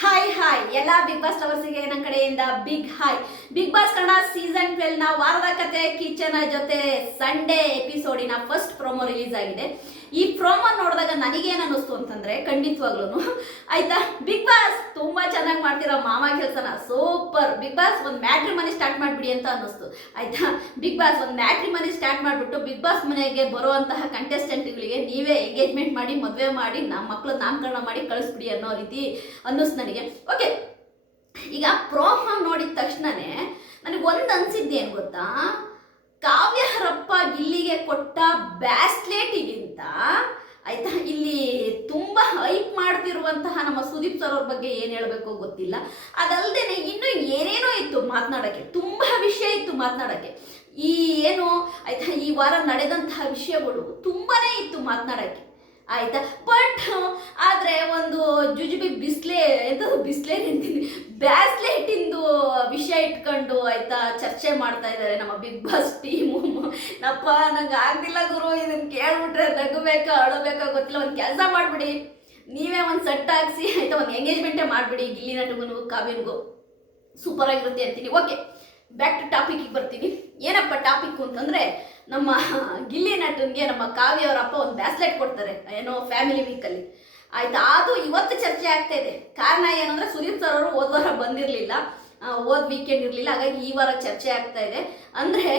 Hi hi ಎಲ್ಲ big boss ಲವರ್ಸಿಗೆ ನನ್ನ ಕಡೆಯಿಂದ big hi Bigg Boss Kannada season ಟ್ವೆಲ್ನ ವಾರದ ಕತೆ ಕಿಚನ್ ಜೊತೆ ಸಂಡೇ ಎಪಿಸೋಡಿನ ಫಸ್ಟ್ ಪ್ರೊಮೋ ರಿಲೀಸ್ ಆಗಿದೆ. ಈ ಪ್ರೋಮ ನೋಡಿದಾಗ ನನಗೇನು ಅನ್ನಿಸ್ತು ಅಂತಂದ್ರೆ ಖಂಡಿತವಾಗ್ಲೂ ಆಯ್ತಾ? ಬಿಗ್ ಬಾಸ್ ತುಂಬಾ ಚೆನ್ನಾಗಿ ಮಾಡ್ತಿರೋ ಮಾಮ ಕೆಲಸನ ಸೂಪರ್. ಬಿಗ್ ಬಾಸ್ ಒಂದು ಮ್ಯಾಟ್ರಿ ಮನಿ ಸ್ಟಾರ್ಟ್ ಮಾಡ್ಬಿಡಿ ಅಂತ ಅನ್ನಿಸ್ತು, ಆಯ್ತಾ? ಬಿಗ್ ಬಾಸ್ ಒಂದು ಮ್ಯಾಟ್ರಿ ಮನೆ ಸ್ಟಾರ್ಟ್ ಮಾಡಿಬಿಟ್ಟು ಬಿಗ್ ಬಾಸ್ ಮನೆಗೆ ಬರುವಂತಹ ಕಂಟೆಸ್ಟೆಂಟ್ಗಳಿಗೆ ನೀವೇ ಎಂಗೇಜ್ಮೆಂಟ್ ಮಾಡಿ, ಮದುವೆ ಮಾಡಿ ನಮ್ಮ ಮಕ್ಕಳು ನಾಮಕರಣ ಮಾಡಿ ಕಳಿಸ್ಬಿಡಿ ಅನ್ನೋ ರೀತಿ ಅನ್ನಿಸ್ತು ನನಗೆ. ಓಕೆ ಈಗ ಪ್ರೋಮ್ ನೋಡಿದ ತಕ್ಷಣನೇ ನನಗೆ ಒಂದು ಅನ್ಸಿದ್ದು ಏನು ಗೊತ್ತಾ? ಕಾವ್ಯ ಹರಪ್ಪ ಗಿಲ್ಲಿಗೆ ಕೊಟ್ಟ ಬ್ಯಾಸ್ಲೇಟಿಗಿಂತ, ಆಯ್ತಾ, ಇಲ್ಲಿ ತುಂಬಾ ಹೈಪ್ ಮಾಡ್ತಿರುವಂತಹ ನಮ್ಮ ಸುದೀಪ್ ಸರ್ ಅವ್ರ ಬಗ್ಗೆ ಏನು ಹೇಳಬೇಕು ಗೊತ್ತಿಲ್ಲ. ಅದಲ್ಲದೆ ಇನ್ನೂ ಏನೇನೋ ಇತ್ತು ಮಾತನಾಡೋಕ್ಕೆ, ತುಂಬ ವಿಷಯ ಇತ್ತು ಮಾತನಾಡೋಕ್ಕೆ. ಈ ಏನು, ಆಯ್ತಾ, ಈ ವಾರ ನಡೆದಂತಹ ವಿಷಯಗಳು ತುಂಬಾನೇ ಇತ್ತು ಮಾತನಾಡೋಕ್ಕೆ. ಆಯ್ತಾ? ಬಟ್ ಆದರೆ ಒಂದು ಜುಜುಬಿ ಬಿಸ್ಲೆ ಎಂತ ಬಿಸ್ಲೆ ಅಂತೀನಿ. ಬ್ಯಾಸ್ಲೆಟಿಂದು ವಿಷಯ ಇಟ್ಕೊಂಡು ಆಯ್ತಾ ಚರ್ಚೆ ಮಾಡ್ತಾ ಇದ್ದಾರೆ ನಮ್ಮ ಬಿಗ್ ಬಾಸ್ ಟೀಮು ನಪ್ಪ, ನಂಗೆ ಆಗ್ತಿಲ್ಲ ಗುರು ಇದನ್ನ ಕೇಳ್ಬಿಟ್ರೆ ನಗಬೇಕಾ, ಅಳಬೇಕಾ ಗೊತ್ತಿಲ್ಲ. ಒಂದು ಕೆಲಸ ಮಾಡಿಬಿಡಿ. ನೀವೇ ಒಂದು ಸೆಟ್ ಹಾಕ್ಸಿ, ಆಯ್ತಾ? ಒಂದು ಎಂಗೇಜ್ಮೆಂಟೇ ಮಾಡಿಬಿಡಿ ಗಿಲ್ಲಿ ನಟಗನು ಕಾವ್ಯನಿಗೂ. ಸೂಪರ್ ಆಗಿರುತ್ತೆ ಅಂತೀನಿ. ಓಕೆ ಬ್ಯಾಕ್ ಟು ಟಾಪಿಕ್ಗೆ ಬರ್ತೀನಿ. ಏನಪ್ಪ ಟಾಪಿಕ್ ಅಂತಂದ್ರೆ ನಮ್ಮ ಗಿಲ್ಲಿ ನಟನ್ಗೆ ನಮ್ಮ ಕಾವ್ಯ ಅವರ ಅಪ್ಪ ಒಂದು ಬ್ಯಾಸ್ಲೆಟ್ ಕೊಡ್ತಾರೆ, ಏನೋ ಫ್ಯಾಮಿಲಿ ವೀಕಲ್ಲಿ ಆಯ್ತಾ? ಅದು ಇವತ್ತು ಚರ್ಚೆ ಆಗ್ತಾ ಇದೆ. ಕಾರಣ ಏನಂದ್ರೆ ಸುದೀಪ್ ಸರ್ ಅವರು ಹೋದ ವಾರ ಬಂದಿರಲಿಲ್ಲ. ಓದ್ ವೀಕೆಂಡ್ ಇರಲಿಲ್ಲ. ಹಾಗಾಗಿ ಈ ವಾರ ಚರ್ಚೆ ಆಗ್ತಾ ಇದೆ. ಅಂದ್ರೆ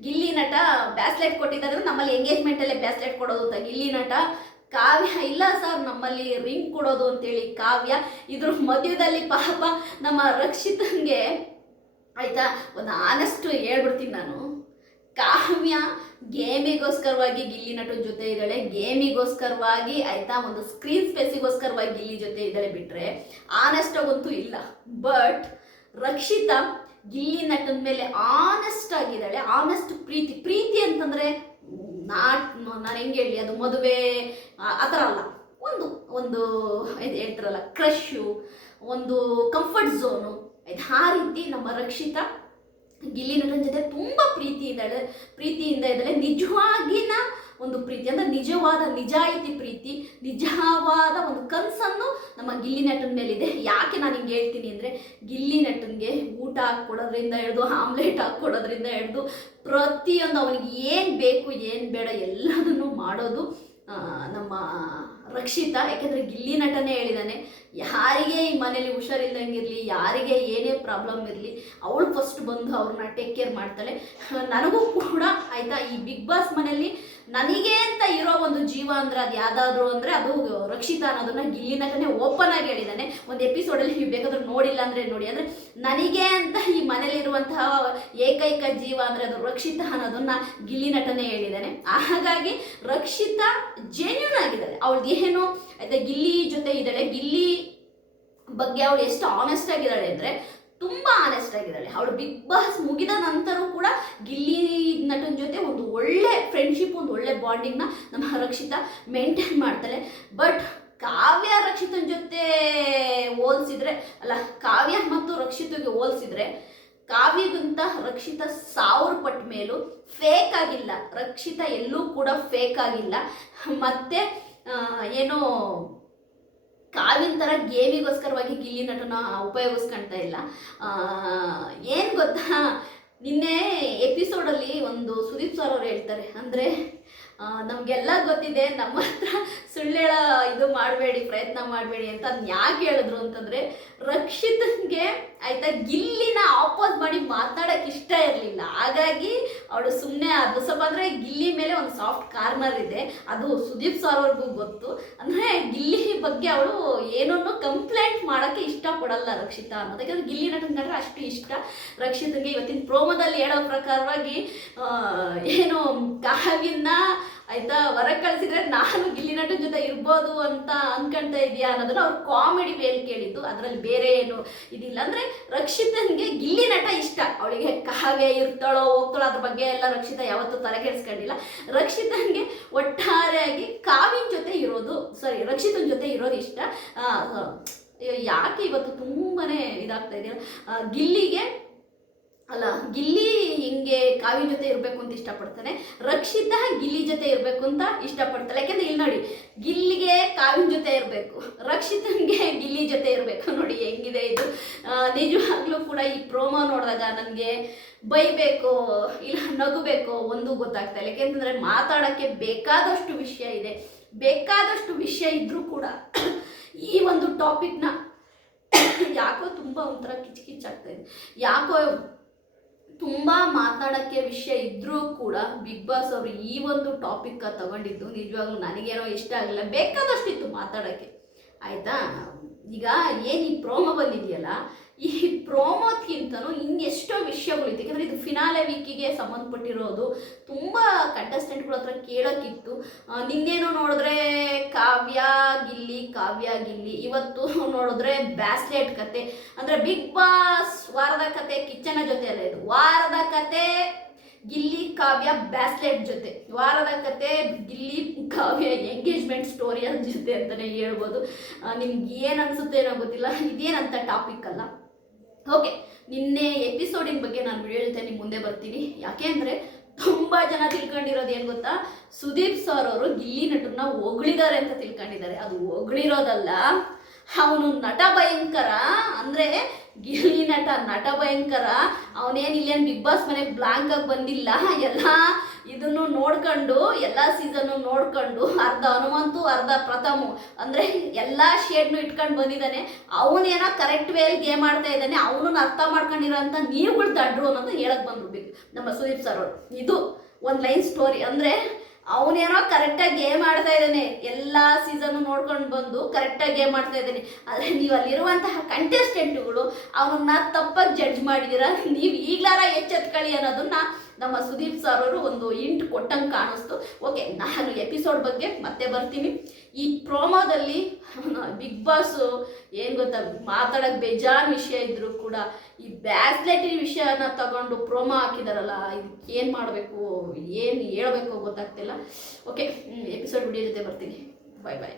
ಗಿಲ್ಲಿ ನಟ ಬ್ಯಾಸ್ಲೆಟ್ ಕೊಟ್ಟಿದ್ದಾರೆ ನಮ್ಮಲ್ಲಿ ನಮ್ಮಲ್ಲಿ ಎಂಗೇಜ್ಮೆಂಟಲ್ಲೇ ಬ್ಯಾಸ್ಲೆಟ್ ಕೊಡೋದು ಅಂತ. ಗಿಲ್ಲಿ ನಟ, ಕಾವ್ಯ, ಇಲ್ಲ ಸರ್ ನಮ್ಮಲ್ಲಿ ರಿಂಗ್ ಕೊಡೋದು ಅಂತೇಳಿ ಕಾವ್ಯ. ಇದ್ರ ಮಧ್ಯದಲ್ಲಿ ಪಾಪ ನಮ್ಮ ರಕ್ಷಿತಂಗೆ ಆಯ್ತಾ? ಒಂದು ಆನೆಸ್ಟ್ ಹೇಳ್ಬಿಡ್ತೀನಿ ನಾನು. ಕಾವ್ಯ ಗೇಮಿಗೋಸ್ಕರವಾಗಿ ಗಿಲ್ಲಿ ನಟನ ಜೊತೆ ಇದ್ದಾಳೆ. ಗೇಮಿಗೋಸ್ಕರವಾಗಿ ಆಯ್ತಾ ಒಂದು ಸ್ಕ್ರೀನ್ ಸ್ಪೇಸಿಗೋಸ್ಕರವಾಗಿ ಗಿಲ್ಲಿ ಜೊತೆ ಇದ್ದಾಳೆ ಬಿಟ್ರೆ ಆನೆಸ್ಟ್ ಆಗಂತೂ ಇಲ್ಲ. ಬಟ್ ರಕ್ಷಿತಾ ಗಿಲ್ಲಿ ನಟನ ಮೇಲೆ ಆನೆಸ್ಟ್ ಆಗಿದ್ದಾಳೆ. ಆನೆಸ್ಟ್ ಪ್ರೀತಿ. ಪ್ರೀತಿ ಅಂತಂದ್ರೆ ನಾಟ್, ನಾನು ಹೆಂಗೆ ಹೇಳಿ, ಅದು ಮದುವೆ, ಆ- ಥರ ಅಲ್ಲ. ಒಂದು ಒಂದು ಇದು ಹೇಳ್ತಾರಲ್ಲ ಕ್ರಶು ಒಂದು ಕಂಫರ್ಟ್ ಝೋನು ಆಯ್ತು ಆ ರೀತಿ ನಮ್ಮ ರಕ್ಷಿತಾ ಗಿಲ್ಲಿ ನಟನ ಜೊತೆ ತುಂಬ ಪ್ರೀತಿ ಇದ್ದಾಳೆ. ಪ್ರೀತಿಯಿಂದ ಇದ್ದಾಳೆ. ನಿಜವಾಗಿನ ಒಂದು ಪ್ರೀತಿ, ಅಂದ್ರೆ ನಿಜವಾದ, ನಿಜಾಯಿತಿ ಪ್ರೀತಿ, ನಿಜವಾದ ಒಂದು ಕನಸನ್ನು ನಮ್ಮ ಗಿಲ್ಲಿ ನಟನ ಮೇಲಿದೆ. ಯಾಕೆ ನಾನು ಹಿಂಗೆ ಹೇಳ್ತೀನಿ ಅಂದರೆ, ಗಿಲ್ಲಿ ನಟನಿಗೆ ಊಟ ಹಾಕ್ಕೊಡೋದ್ರಿಂದ ಹಿಡಿದು, ಆಮ್ಲೆಟ್ ಹಾಕ್ಕೊಡೋದ್ರಿಂದ ಹಿಡಿದು, ಪ್ರತಿಯೊಂದು ಅವನಿಗೆ ಏನು ಬೇಕು, ಏನು ಬೇಡ ಎಲ್ಲದನ್ನು ಮಾಡೋದು ನಮ್ಮ ರಕ್ಷಿತಾ ಯಾಕೆಂದ್ರೆ ಗಿಲ್ಲಿ ನಟನೇ ಹೇಳಿದಾನೆ. ಯಾರಿಗೆ ಈ ಮನೇಲಿ ಹುಷಾರಿಲ್ದಂಗಿರಲಿ, ಯಾರಿಗೆ ಏನೇ ಪ್ರಾಬ್ಲಮ್ ಇರಲಿ, ಅವಳು ಫಸ್ಟ್ ಬಂದು ಅವ್ರನ್ನ ಟೇಕ್ ಕೇರ್ ಮಾಡ್ತಾಳೆ. ನನಗೂ ಕೂಡ ಆಯ್ತಾ, ಈ ಬಿಗ್ ಬಾಸ್ ಮನೆಯಲ್ಲಿ ನನಗೆ ಅಂತ ಇರೋ ಒಂದು ಜೀವ ಅಂದ್ರೆ ಅದು ಯಾವ್ದಾದ್ರು ಅಂದ್ರೆ ಅದು ರಕ್ಷಿತ ಅನ್ನೋದನ್ನ ಗಿಲ್ಲಿ ನಟನೆ ಓಪನ್ ಆಗಿ ಹೇಳಿದ್ದಾನೆ. ಒಂದು ಎಪಿಸೋಡಲ್ಲಿ ನೀವು ಬೇಕಾದ್ರೂ ನೋಡಿಲ್ಲ ಅಂದ್ರೆ ನೋಡಿ. ಅಂದ್ರೆ ನನಗೆ ಅಂತ ಈ ಮನೇಲಿರುವಂತಹ ಏಕೈಕ ಜೀವ ಅಂದ್ರೆ ಅದು ರಕ್ಷಿತ ಅನ್ನೋದನ್ನ ಗಿಲ್ಲಿ ನಟನೆ ಹೇಳಿದ್ದಾನೆ. ಹಾಗಾಗಿ ರಕ್ಷಿತಾ ಜೆನ್ಯೂನ್ ಆಗಿದ್ದಾಳೆ ಅವಳದ್ದು ಏನು ಆಯ್ತಾ ಗಿಲ್ಲಿ ಜೊತೆ ಇದ್ದಾಳೆ. ಗಿಲ್ಲಿ ಬಗ್ಗೆ ಅವಳು ಎಷ್ಟು ಆನೆಸ್ಟ್ ಆಗಿದ್ದಾಳೆ ಅಂದರೆ ತುಂಬ ಆನೆಸ್ಟ್ ಆಗಿದ್ದಾಳೆ. ಅವಳು ಬಿಗ್ ಬಾಸ್ ಮುಗಿದ ನಂತರ ಕೂಡ ಗಿಲ್ಲಿ ನಟನ ಜೊತೆ ಒಂದು ಒಳ್ಳೆ ಫ್ರೆಂಡ್ಶಿಪ್ ಒಂದು ಒಳ್ಳೆ ಬಾಂಡಿಂಗ್ನ ನಮ್ಮ ರಕ್ಷಿತ ಮೇಂಟೈನ್ ಮಾಡ್ತಾಳೆ. ಬಟ್ ಕಾವ್ಯ ರಕ್ಷಿತನ ಜೊತೆ ಹೋಲಿಸಿದ್ರೆ, ಅಲ್ಲ, ಕಾವ್ಯ ಮತ್ತು ರಕ್ಷಿತಗೆ ಹೋಲಿಸಿದ್ರೆ, ಕಾವ್ಯಗಿಂತ ರಕ್ಷಿತ ಸಾವಿರ ಪಟ್ಟ ಮೇಲೂ ಫೇಕ್ ಆಗಿಲ್ಲ. ರಕ್ಷಿತ ಎಲ್ಲೂ ಕೂಡ ಫೇಕ್ ಆಗಿಲ್ಲ. ಮತ್ತೆ ಏನೋ ಕಾವಿನ ಥರ ಗೇಮಿಗೋಸ್ಕರವಾಗಿ ಗಿಲ್ಲಿ ನಟನ ಉಪಯೋಗಿಸ್ಕೊಳ್ತಾ ಇಲ್ಲ. ಏನು ಗೊತ್ತಾ? ನಿನ್ನೆ ಎಪಿಸೋಡಲ್ಲಿ ಒಂದು ಸುದೀಪ್ ಸರ್ ಅವ್ರು ಹೇಳ್ತಾರೆ. ಅಂದರೆ ನಮಗೆಲ್ಲ ಗೊತ್ತಿದೆ, ನಮ್ಮ ಹತ್ರ ಸುಳ್ಳೇಳ ಇದು ಮಾಡಬೇಡಿ, ಪ್ರಯತ್ನ ಮಾಡಬೇಡಿ ಅಂತ ಯಾಕೆ ಹೇಳಿದ್ರು ಅಂತಂದರೆ ರಕ್ಷಿತನ್ಗೆ ಆಯಿತಾ ಗಿಲ್ಲಿನ ಆಪೋಸ್ ಮಾಡಿ ಮಾತಾಡೋಕೆ ಇಷ್ಟ ಇರಲಿಲ್ಲ. ಹಾಗಾಗಿ ಅವಳು ಸುಮ್ಮನೆ ಅದು ಸ್ವಲ್ಪ ಅಂದರೆ ಗಿಲ್ಲಿ ಮೇಲೆ ಒಂದು ಸಾಫ್ಟ್ ಕಾರ್ನರ್ ಇದೆ. ಅದು ಸುದೀಪ್ ಸರ್ ಅವ್ರಿಗೂ ಗೊತ್ತು. ಅಂದರೆ ಗಿಲ್ಲಿ ಬಗ್ಗೆ ಅವಳು ಏನನ್ನು ಕಂಪ್ಲೇಂಟ್ ಮಾಡೋಕ್ಕೆ ಇಷ್ಟಪಡಲ್ಲ ರಕ್ಷಿತಾ ಅನ್ನೋದು. ಯಾಕಂದ್ರೆ ಗಿಲ್ಲಿ ನಟನ್ ಕಂಡ್ರೆ ಅಷ್ಟು ಇಷ್ಟ. ರಕ್ಷಿತಗೆ ಇವತ್ತಿನ ಪ್ರೋಮೋದಲ್ಲಿ ಹೇಳೋ ಪ್ರಕಾರವಾಗಿ ಏನು ಕಾವ್ಯನ್ನ ಆಯ್ತಾ ಹೊರ ಕಳಿಸಿದ್ರೆ ನಾನು ಗಿಲ್ಲಿ ನಟನ ಜೊತೆ ಇರ್ಬೋದು ಅಂತ ಅನ್ಕೊಂತ ಇದೆಯಾ ಅನ್ನೋದನ್ನ ಅವ್ರು ಕಾಮಿಡಿ ಮೇಲೆ ಕೇಳಿದ್ದು. ಅದರಲ್ಲಿ ಬೇರೆ ಏನು ಇದಿಲ್ಲ. ಅಂದ್ರೆ ರಕ್ಷಿತನ್ಗೆ ಗಿಲ್ಲಿ ನಟ ಇಷ್ಟ. ಅವಳಿಗೆ ಕಾವ್ಯ ಇರ್ತಾಳೋ ಹೋಗ್ತಾಳೋ ಅದ್ರ ಬಗ್ಗೆ ಎಲ್ಲ ರಕ್ಷಿತ ಯಾವತ್ತೂ ತಲೆಕೆಡಿಸ್ಕೊಂಡಿಲ್ಲ ರಕ್ಷಿತನ್ಗೆ ಒಟ್ಟಾರೆಯಾಗಿ ಕಾವಿನ ಜೊತೆ ಇರೋದು ಸಾರಿ ರಕ್ಷಿತನ ಜೊತೆ ಇರೋದು ಇಷ್ಟ. ಯಾಕೆ ಇವತ್ತು ತುಂಬಾನೇ ಇದಾಗ್ತಾ ಇದೆಯಲ್ಲ ಗಿಲ್ಲಿಗೆ ಅಲ್ಲ, ಗಿಲ್ಲಿ ಹಿಂಗೆ ಕಾವಿ ಜೊತೆ ಇರಬೇಕು ಅಂತ ಇಷ್ಟಪಡ್ತಾನೆ. ರಕ್ಷಿತಾ ಗಿಲ್ಲಿ ಜೊತೆ ಇರಬೇಕು ಅಂತ ಇಷ್ಟಪಡ್ತಾಳೆ. ಯಾಕೆಂದ್ರೆ ಇಲ್ಲಿ ನೋಡಿ, ಗಿಲ್ಲಿಗೆ ಕಾವಿನ ಜೊತೆ ಇರಬೇಕು, ರಕ್ಷಿತನಿಗೆ ಗಿಲ್ಲಿ ಜೊತೆ ಇರಬೇಕು. ನೋಡಿ, ಹೆಂಗಿದೆ ಇದು. ನಿಜವಾಗ್ಲೂ ಕೂಡ ಈ ಪ್ರೋಮೋ ನೋಡಿದಾಗ ನನಗೆ ಬೈಬೇಕು, ಇಲ್ಲ ನಗಬೇಕು ಒಂದು ಗೊತ್ತಾಗ್ತಾ ಇಲ್ಲ. ಯಾಕೆಂತಂದ್ರೆ ಮಾತಾಡೋಕ್ಕೆ ಬೇಕಾದಷ್ಟು ವಿಷಯ ಇದೆ. ಬೇಕಾದಷ್ಟು ವಿಷಯ ಇದ್ರೂ ಕೂಡ ಈ ಒಂದು ಟಾಪಿಕ್ನ ಯಾಕೋ ತುಂಬ ಒಂಥರ ಕಿಚ್ ಕಿಚ್ ಇದೆ. ಯಾಕೋ ತುಂಬ ಮಾತಾಡೋಕ್ಕೆ ವಿಷಯ ಇದ್ರೂ ಕೂಡ ಬಿಗ್ ಬಾಸ್ ಅವರು ಈ ಒಂದು ಟಾಪಿಕ್ ತಗೊಂಡಿದ್ದು ನಿಜವಾಗ್ಲೂ ನನಗೇನೋ ಇಷ್ಟ ಆಗಲಿಲ್ಲ. ಬೇಕಾದಷ್ಟಿತ್ತು ಮಾತಾಡೋಕ್ಕೆ. ಆಯಿತಾ? ಈಗ ಏನು ಈ ಪ್ರೋಮೋ ಬಂದಿದೆಯಲ್ಲ ಈ ಪ್ರೋಮೋದ್ಕಿಂತನೂ ಇನ್ನೆಷ್ಟೋ ವಿಷಯಗಳಿತ್ತು. ಯಾಕಂದರೆ ಇದು ಫಿನಾಲೆ ವೀಕಿಗೆ ಸಂಬಂಧಪಟ್ಟಿರೋದು ತುಂಬ ಕಂಟೆಸ್ಟೆಂಟ್ಗಳ ಹತ್ರ ಕೇಳೋಕ್ಕಿತ್ತು. ನಿನ್ನೇನು ನೋಡಿದ್ರೆ ಕಾವ್ಯ, ಗಿಲ್ಲಿ ಕಾವ್ಯ, ಗಿಲ್ಲಿ. ಇವತ್ತು ನೋಡಿದ್ರೆ ಬ್ಯಾಸ್ಲೆಟ್ ಕತೆ. ಅಂದರೆ ಬಿಗ್ ಬಾಸ್ ವಾರದ ಕತೆ ಕಿಚ್ಚನ ಜೊತೆ ಅಲ್ಲ ಇದು. ವಾರದ ಕತೆ, ಗಿಲ್ಲಿ, ಕಾವ್ಯ, ಬ್ಯಾಸ್ಲೆಟ್ ಜೊತೆ. ವಾರದ ಕತೆ, ಗಿಲ್ಲಿ, ಕಾವ್ಯ ಎಂಗೇಜ್ಮೆಂಟ್ ಸ್ಟೋರಿಯ ಜೊತೆ ಅಂತಲೇ ಹೇಳ್ಬೋದು. ನಿಮ್ಗೆ ಏನು ಅನಿಸುತ್ತೆ ಏನೋ ಗೊತ್ತಿಲ್ಲ. ಇದೇನಂತ ಟಾಪಿಕ್ ಅಲ್ಲ. ಓಕೆ ನಿನ್ನೆ ಎಪಿಸೋಡಿನ ಬಗ್ಗೆ ನಾನು ವಿಡಿಯೋ ಜೊತೆ ನಿಮ್ಮ ಮುಂದೆ ಬರ್ತೀನಿ. ಯಾಕೆ ಅಂದರೆ ತುಂಬ ಜನ ತಿಳ್ಕೊಂಡಿರೋದು ಏನು ಗೊತ್ತಾ? ಸುದೀಪ್ ಸರ್ ಅವರು ಗಿಲ್ಲಿ ನಟನ ಹೊಗಳಿದ್ದಾರೆ ಅಂತ ತಿಳ್ಕೊಂಡಿದ್ದಾರೆ. ಅದು ಹೊಗಳಿರೋದಲ್ಲ, ಅವನು ನಟ ಭಯಂಕರ. ಅಂದರೆ ಗಿಲ್ಲಿ ನಟ ನಟ ಭಯಂಕರ. ಅವನೇನು ಇಲ್ಲೇನು ಬಿಗ್ ಬಾಸ್ ಮನೆಗೆ ಬ್ಲಾಂಕ್ ಆಗಿ ಬಂದಿಲ್ಲ. ಎಲ್ಲ ಇದನ್ನು ನೋಡ್ಕೊಂಡು, ಎಲ್ಲ ಸೀಸನ್ನು ನೋಡ್ಕೊಂಡು, ಅರ್ಧ ಹನುಮಂತು, ಅರ್ಧ ಪ್ರಥಮು, ಅಂದರೆ ಎಲ್ಲ ಶೇಡ್ನು ಇಟ್ಕೊಂಡು ಬಂದಿದ್ದಾನೆ. ಅವನೇನೋ ಕರೆಕ್ಟ್ ವೇಲ್ ಗೇಮ್ ಆಡ್ತಾ ಇದ್ದಾನೆ, ಅವನನ್ನ ಅರ್ಥ ಮಾಡ್ಕೊಂಡಿರೋಂಥ ನೀವುಗಳು ದಡ್ರು ಅನ್ನೋದು ಹೇಳಕ್ ಬಂದ್ಬಿಡ್ಬೇಕು ನಮ್ಮ ಸುದೀಪ್ ಸರ್ ಅವರು. ಇದು ಒಂದು ಲೈನ್ ಸ್ಟೋರಿ ಅಂದರೆ ಅವನೇನೋ ಕರೆಕ್ಟಾಗಿ ಗೇಮ್ ಆಡ್ತಾ ಇದ್ದಾನೆ, ಎಲ್ಲ ಸೀಸನ್ನು ನೋಡ್ಕೊಂಡು ಬಂದು ಕರೆಕ್ಟಾಗಿ ಗೇಮ್ ಆಡ್ತಾ ಇದ್ದಾನೆ. ಆದರೆ ನೀವು ಅಲ್ಲಿರುವಂತಹ ಕಂಟೆಸ್ಟೆಂಟ್ಗಳು ಅವನನ್ನ ತಪ್ಪಾಗಿ ಜಡ್ಜ್ ಮಾಡಿದ್ದೀರಾ ನೀವು ಈಗಲಾರ ಎಚ್ಚೆತ್ಕೊಳ್ಳಿ ಅನ್ನೋದನ್ನ ನಮ್ಮ ಸುದೀಪ್ ಸರ್ ಅವರು ಒಂದು ಇಂಟ್ ಕೊಟ್ಟಂಗೆ ಕಾಣಿಸ್ತು. ಓಕೆ ನಾನು ಎಪಿಸೋಡ್ ಬಗ್ಗೆ ಮತ್ತೆ ಬರ್ತೀನಿ. ಈ ಪ್ರೋಮೋದಲ್ಲಿ ಬಿಗ್ ಬಾಸ್ ಏನು ಗೊತ್ತಾ ಮಾತಾಡೋಕ್ಕೆ ಬೇಜಾರ್ ವಿಷಯ ಇದ್ದರೂ ಕೂಡ ಈ ಬ್ಯಾಸ್ಲೆಟಿ ವಿಷಯನ ತಗೊಂಡು ಪ್ರೋಮೋ ಹಾಕಿದಾರಲ್ಲ ಇದಕ್ಕೆ ಏನು ಮಾಡಬೇಕು, ಏನು ಹೇಳಬೇಕು ಗೊತ್ತಾಗ್ತಿಲ್ಲ. ಓಕೆ ಎಪಿಸೋಡ್ ವಿಡಿಯೋ ಜೊತೆ ಬರ್ತೀನಿ. ಬಾಯ್ ಬಾಯ್